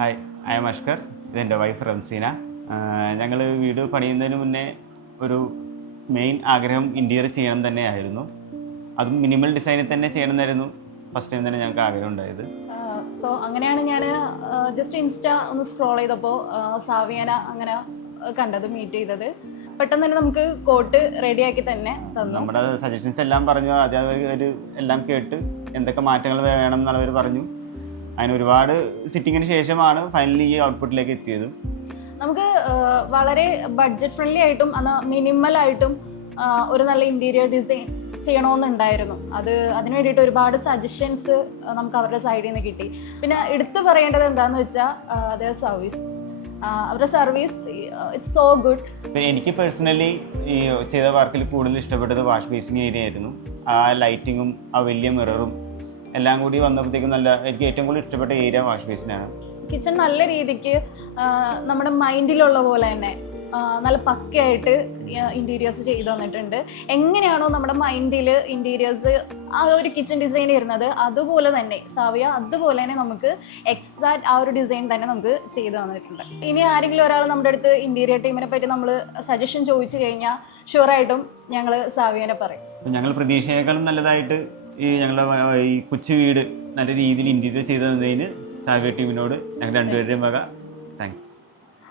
Hi, I M Ashkar. ഇതെൻ്റെ wife Ramseena. ഞങ്ങൾ വീട് പണിയുന്നതിന് മുന്നേ ഒരു മെയിൻ ആഗ്രഹം ഇൻറ്റീരിയർ ചെയ്യണം തന്നെയായിരുന്നു. അതും മിനിമൽ ഡിസൈനിൽ തന്നെ ചെയ്യണമെന്നായിരുന്നു ഫസ്റ്റ് ടൈം തന്നെ ഞങ്ങൾക്ക് ആഗ്രഹം ഉണ്ടായത്. സോ അങ്ങനെയാണ് ഞാൻ ജസ്റ്റ് ഇൻസ്റ്റ ഒന്ന് സ്ക്രോൾ ചെയ്തപ്പോൾ സാവിയന അങ്ങനെ കണ്ടത്, മീറ്റ് ചെയ്തത്. പെട്ടെന്ന് തന്നെ നമുക്ക് കോട്ട് റെഡിയാക്കി തന്നെ തന്നു. നമ്മുടെ സജഷൻസ് എല്ലാം പറഞ്ഞു, ഒരു എല്ലാം കേട്ട് എന്തൊക്കെ മാറ്റങ്ങൾ വേണം എന്നുള്ളവർ പറഞ്ഞു. അതിന് ഒരുപാട് സിറ്റിങ്ങിന് ശേഷമാണ് ഫൈനലി ഈ ഔട്ട്പുട്ടിലേക്ക് എത്തിയത്. നമുക്ക് വളരെ ബഡ്ജറ്റ് ഫ്രണ്ട്ലി ആയിട്ടും മിനിമലായിട്ടും ഒരു നല്ല ഇൻറ്റീരിയർ ഡിസൈൻ ചെയ്യണമെന്നുണ്ടായിരുന്നു. അതിന് വേണ്ടിയിട്ട് ഒരുപാട് സജഷൻസ് നമുക്ക് അവരുടെ സൈഡിൽ നിന്ന് കിട്ടി. പിന്നെ എടുത്തു പറയേണ്ടത് എന്താണെന്ന് വെച്ചാൽ അവരുടെ സർവീസ് ഇറ്റ്സ് സോ ഗുഡ്. എനിക്ക് പേഴ്സണലി ഈ ചെയ്ത വർക്കിൽ കൂടുതൽ ഇഷ്ടപ്പെട്ടത് വാഷ് ബേസിങ് ഏരിയ ആയിരുന്നു. ആ ലൈറ്റിങ്ങും ആ വലിയ മിററും എല്ലാം കൂടി വന്നപ്പോഴത്തേക്കും എനിക്ക് ഏറ്റവും കൂടുതൽ ഇഷ്ടപ്പെട്ട ഏരിയ വാഷ് ബേസിനാണ്. കിച്ചൺ നല്ല രീതിക്ക് നമ്മുടെ മൈൻഡിലുള്ള പോലെ തന്നെ നല്ല പക്കയായിട്ട് ഇൻറ്റീരിയേഴ്സ് ചെയ്തു തന്നിട്ടുണ്ട്. എങ്ങനെയാണോ നമ്മുടെ മൈൻഡിൽ ഇൻറ്റീരിയേഴ്സ് ആ ഒരു കിച്ചൺ ഡിസൈൻ ഇരുന്നത് അതുപോലെ തന്നെ സാവിയ അതുപോലെ തന്നെ നമുക്ക് എക്സാക്ട് ആ ഒരു ഡിസൈൻ തന്നെ നമുക്ക് ചെയ്തു തന്നിട്ടുണ്ട്. ഇനി ആരെങ്കിലും ഒരാൾ നമ്മുടെ അടുത്ത് ഇൻറ്റീരിയർ ടീമിനെ പറ്റി നമ്മൾ സജഷൻ ചോദിച്ചു കഴിഞ്ഞാൽ ഷുവറായിട്ടും ഞങ്ങൾ സാവിയനെ പറയും. ഞങ്ങൾ പ്രതീക്ഷയേക്കാളും നല്ലതായിട്ട് ഞങ്ങളുടെ ഈ കൊച്ചു വീട് നല്ല രീതിയിൽ ഇൻറ്റീരിയർ ചെയ്ത് തന്നതിന് സാവിയ ടീമിനോട് ഞങ്ങൾ രണ്ടുപേരുടെയും വക താങ്ക്സ്.